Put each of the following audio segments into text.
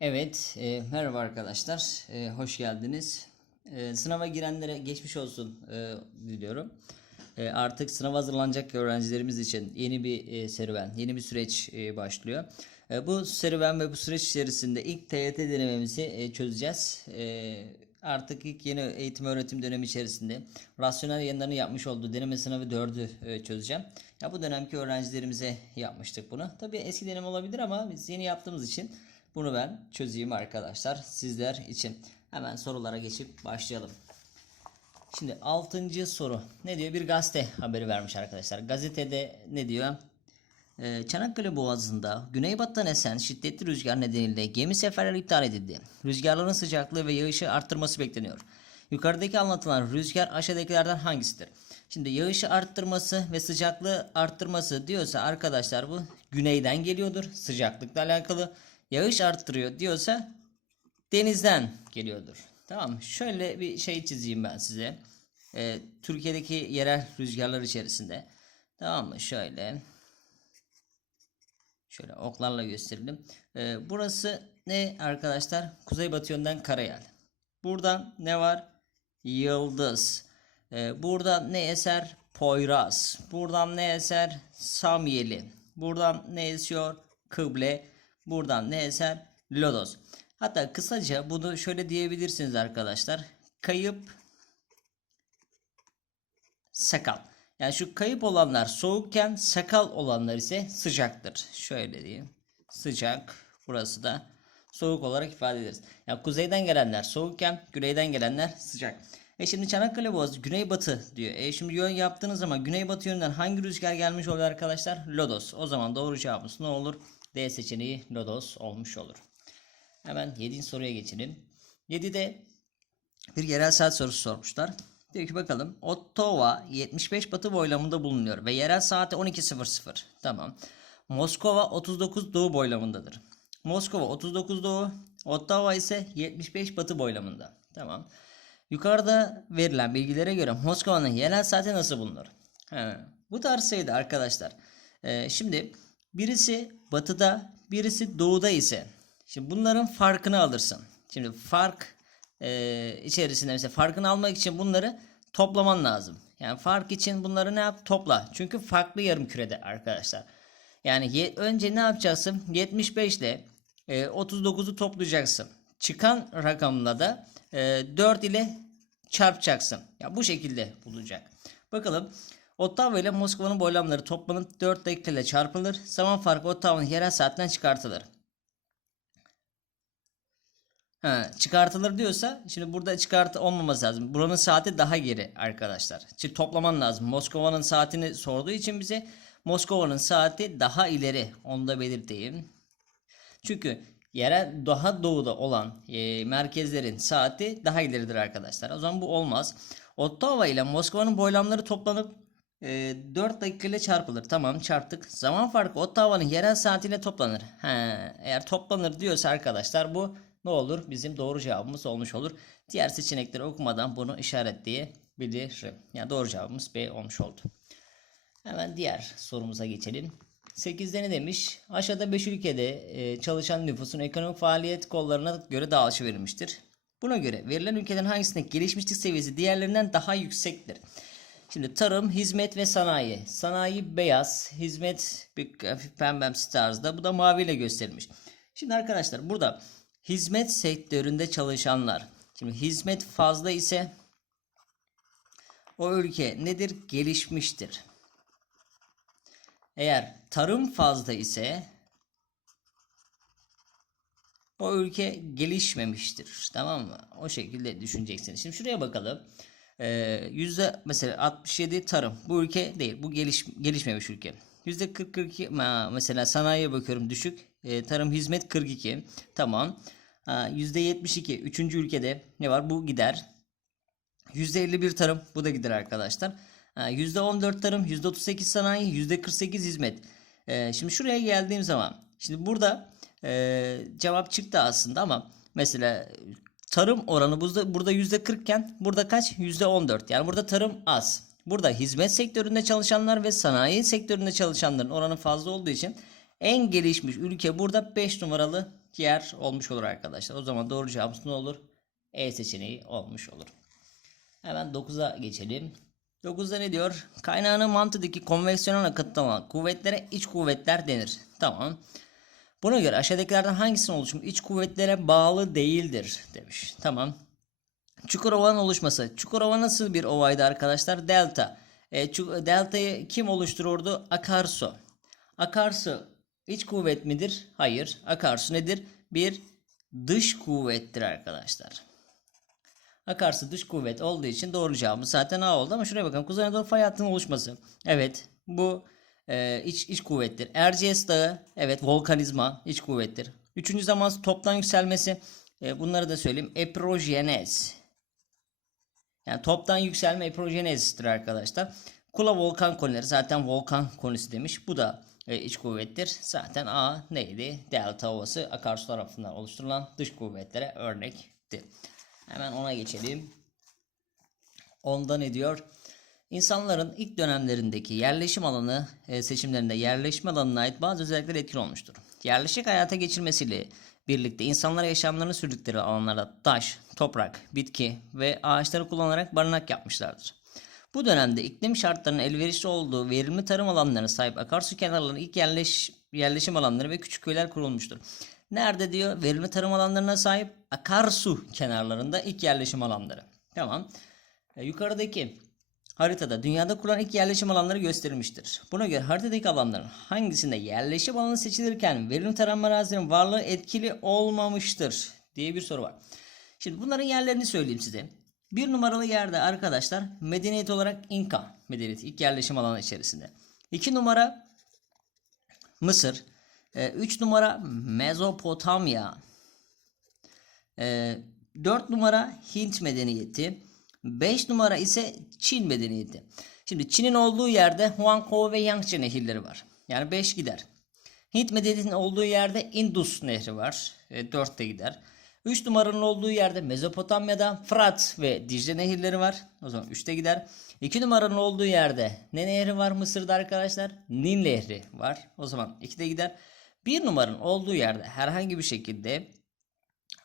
Evet, e, merhaba arkadaşlar, e, hoş geldiniz. E, sınava girenlere geçmiş olsun e, diliyorum. E, artık sınava hazırlanacak öğrencilerimiz için yeni bir e, serüven, yeni bir süreç e, başlıyor. E, bu serüven ve bu süreç içerisinde ilk TYT denememizi e, çözeceğiz. E, artık ilk yeni eğitim öğretim dönemi içerisinde rasyonel yayınlarını yapmış olduğu deneme sınavı 4'ü e, çözeceğim. Ya bu dönemki öğrencilerimize yapmıştık bunu. Tabii eski deneme olabilir ama biz yeni yaptığımız için bunu ben çözeyim arkadaşlar sizler için. Hemen sorulara geçip başlayalım. Şimdi 6. soru. Ne diyor? Bir gazete haberi vermiş arkadaşlar. Gazetede ne diyor? Ee, Çanakkale Boğazı'nda güneybatıdan esen şiddetli rüzgar nedeniyle gemi seferleri iptal edildi. Rüzgarların sıcaklığı ve yağışı arttırması bekleniyor. Yukarıdaki anlatılan rüzgar aşağıdakilerden hangisidir? Şimdi yağışı arttırması ve sıcaklığı arttırması diyorsa arkadaşlar bu güneyden geliyordur. Sıcaklıkla alakalı. Yağış arttırıyor diyorsa denizden geliyordur. Tamam? Şöyle bir şey çizeyim ben size. Ee, Türkiye'deki yerel rüzgarlar içerisinde. Tamam mı? Şöyle. Şöyle oklarla gösterelim. Ee, burası ne arkadaşlar? Kuzeybatı yönden karayel. Buradan ne var? Yıldız. Ee, buradan ne eser? Poyraz. Buradan ne eser? Samyeli. Buradan ne esiyor? Kıble. Buradan ne eser? Lodos. Hatta kısaca bunu şöyle diyebilirsiniz arkadaşlar. Kayıp sakal. Yani şu kayıp olanlar soğukken sakal olanlar ise sıcaktır. Şöyle diyeyim. Sıcak. Burası da soğuk olarak ifade ederiz. Yani kuzeyden gelenler soğukken güneyden gelenler sıcak. E şimdi Çanakkale Boğazı güneybatı diyor. E şimdi yön yaptığınız zaman güneybatı yönden hangi rüzgar gelmiş oluyor arkadaşlar? Lodos. O zaman doğru cevabımız ne olur? D seçeneği Lodos olmuş olur. Hemen 7. soruya geçelim. 7'de bir yerel saat sorusu sormuşlar. Diyor ki bakalım Ottawa 75 batı boylamında bulunuyor ve yerel saati 12.00. Tamam. Moskova 39 doğu boylamındadır. Moskova 39 doğu, Ottawa ise 75 batı boylamında. Tamam. Yukarıda verilen bilgilere göre Moskova'nın yerel saati nasıl bulunur? He, bu tarz şeydi arkadaşlar. Ee, şimdi birisi batıda, birisi doğuda ise şimdi bunların farkını alırsın. Şimdi fark e, içerisinde mesela farkını almak için bunları toplaman lazım. Yani fark için bunları ne yap? Topla. Çünkü farklı yarım kürede arkadaşlar. Yani ye- önce ne yapacaksın? 75 ile e, 39'u toplayacaksın. Çıkan rakamla da e, 4 ile çarpacaksın. Ya bu şekilde bulacak. Bakalım Ottawa ile Moskova'nın boylamları toplanıp 4 dakika ile çarpılır. Zaman farkı Ottawa'nın yerel saatten çıkartılır. Ha, çıkartılır diyorsa şimdi burada çıkartı olmaması lazım. Buranın saati daha geri arkadaşlar. Şimdi toplaman lazım. Moskova'nın saatini sorduğu için bize Moskova'nın saati daha ileri. Onu da belirteyim. Çünkü yerel daha doğuda olan e, merkezlerin saati daha ileridir arkadaşlar. O zaman bu olmaz. Ottawa ile Moskova'nın boylamları toplanıp e, 4 dakika ile çarpılır. Tamam çarptık. Zaman farkı Ottawa'nın yerel saatiyle toplanır. He, eğer toplanır diyorsa arkadaşlar bu ne olur? Bizim doğru cevabımız olmuş olur. Diğer seçenekleri okumadan bunu işaretleyebilirim. Yani doğru cevabımız B olmuş oldu. Hemen diğer sorumuza geçelim. 8'de ne demiş? Aşağıda 5 ülkede e, çalışan nüfusun ekonomik faaliyet kollarına göre dağılışı verilmiştir. Buna göre verilen ülkelerin hangisinde gelişmişlik seviyesi diğerlerinden daha yüksektir? Şimdi tarım, hizmet ve sanayi. Sanayi beyaz, hizmet bir hafif pembemsi tarzda. Bu da maviyle gösterilmiş. Şimdi arkadaşlar burada hizmet sektöründe çalışanlar. Şimdi hizmet fazla ise o ülke nedir? Gelişmiştir. Eğer tarım fazla ise o ülke gelişmemiştir. Tamam mı? O şekilde düşüneceksiniz. Şimdi şuraya bakalım. Ee, yüzde mesela 67 tarım. Bu ülke değil. Bu geliş, gelişmemiş ülke. Yüzde 40 42 ma- mesela sanayiye bakıyorum düşük. Ee, tarım hizmet 42. Tamam. Yüzde 72 üçüncü ülkede ne var? Bu gider. %51 tarım bu da gider arkadaşlar. Ha, %14 tarım, %38 sanayi, %48 hizmet. Ee, şimdi şuraya geldiğim zaman şimdi burada e, cevap çıktı aslında ama mesela tarım oranı burada, burada %40 iken burada kaç? %14. Yani burada tarım az. Burada hizmet sektöründe çalışanlar ve sanayi sektöründe çalışanların oranı fazla olduğu için en gelişmiş ülke burada 5 numaralı yer olmuş olur arkadaşlar. O zaman doğru cevabımız ne olur? E seçeneği olmuş olur. Hemen 9'a geçelim. 9'da ne diyor? Kaynağının mantıdaki konveksiyonel akıttan olan kuvvetlere iç kuvvetler denir. Tamam. Buna göre aşağıdakilerden hangisinin oluşumu iç kuvvetlere bağlı değildir demiş. Tamam. Çukurova'nın oluşması. Çukurova nasıl bir ovaydı arkadaşlar? Delta. E, deltayı kim oluştururdu? Akarsu. Akarsu iç kuvvet midir? Hayır. Akarsu nedir? Bir dış kuvvettir arkadaşlar. Akarsu dış kuvvet olduğu için doğru cevabımız zaten A oldu ama şuraya bakalım. Kuzey Anadolu fay hattının oluşması. Evet bu e, iç, iç kuvvettir. Erciyes Dağı evet volkanizma iç kuvvettir. Üçüncü zaman toptan yükselmesi. E, bunları da söyleyeyim. Eprojenez. Yani toptan yükselme eprojenezdir arkadaşlar. Kula volkan konileri zaten volkan konisi demiş. Bu da e, iç kuvvettir. Zaten A neydi? Delta ovası akarsu tarafından oluşturulan dış kuvvetlere örnekti. Hemen ona geçelim. Onda ne diyor? İnsanların ilk dönemlerindeki yerleşim alanı e, seçimlerinde yerleşme alanına ait bazı özellikler etkili olmuştur. Yerleşik hayata geçilmesiyle birlikte insanlar yaşamlarını sürdükleri alanlarda taş, toprak, bitki ve ağaçları kullanarak barınak yapmışlardır. Bu dönemde iklim şartlarının elverişli olduğu verimli tarım alanlarına sahip akarsu kenarlarının ilk yerleş, yerleşim alanları ve küçük köyler kurulmuştur. Nerede diyor? Verimli tarım alanlarına sahip akarsu kenarlarında ilk yerleşim alanları. Tamam. E, yukarıdaki haritada dünyada kurulan ilk yerleşim alanları gösterilmiştir. Buna göre haritadaki alanların hangisinde yerleşim alanı seçilirken verimli tarım arazinin varlığı etkili olmamıştır diye bir soru var. Şimdi bunların yerlerini söyleyeyim size. Bir numaralı yerde arkadaşlar medeniyet olarak İnka medeniyeti ilk yerleşim alanı içerisinde. İki numara Mısır. 3 numara Mezopotamya. 4 numara Hint medeniyeti. 5 numara ise Çin medeniyeti. Şimdi Çin'in olduğu yerde Huanghe ve Yangtze nehirleri var. Yani 5 gider. Hint medeniyetinin olduğu yerde Indus nehri var. 4 de gider. 3 numaranın olduğu yerde Mezopotamya'da Fırat ve Dicle nehirleri var. O zaman 3'te gider. 2 numaranın olduğu yerde ne nehri var Mısır'da arkadaşlar? Nil nehri var. O zaman 2'de gider. 1 numaranın olduğu yerde herhangi bir şekilde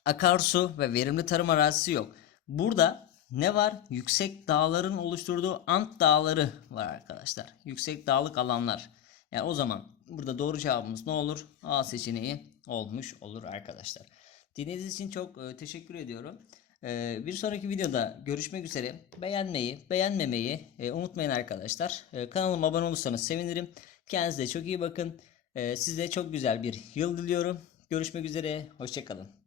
akarsu ve verimli tarım arazisi yok. Burada ne var? Yüksek dağların oluşturduğu Ant dağları var arkadaşlar. Yüksek dağlık alanlar. Yani o zaman burada doğru cevabımız ne olur? A seçeneği olmuş olur arkadaşlar. Dinlediğiniz için çok e, teşekkür ediyorum. E, bir sonraki videoda görüşmek üzere. Beğenmeyi, beğenmemeyi e, unutmayın arkadaşlar. Kanalıma abone olursanız sevinirim. Kendinize çok iyi bakın. Size çok güzel bir yıl diliyorum. Görüşmek üzere. Hoşçakalın.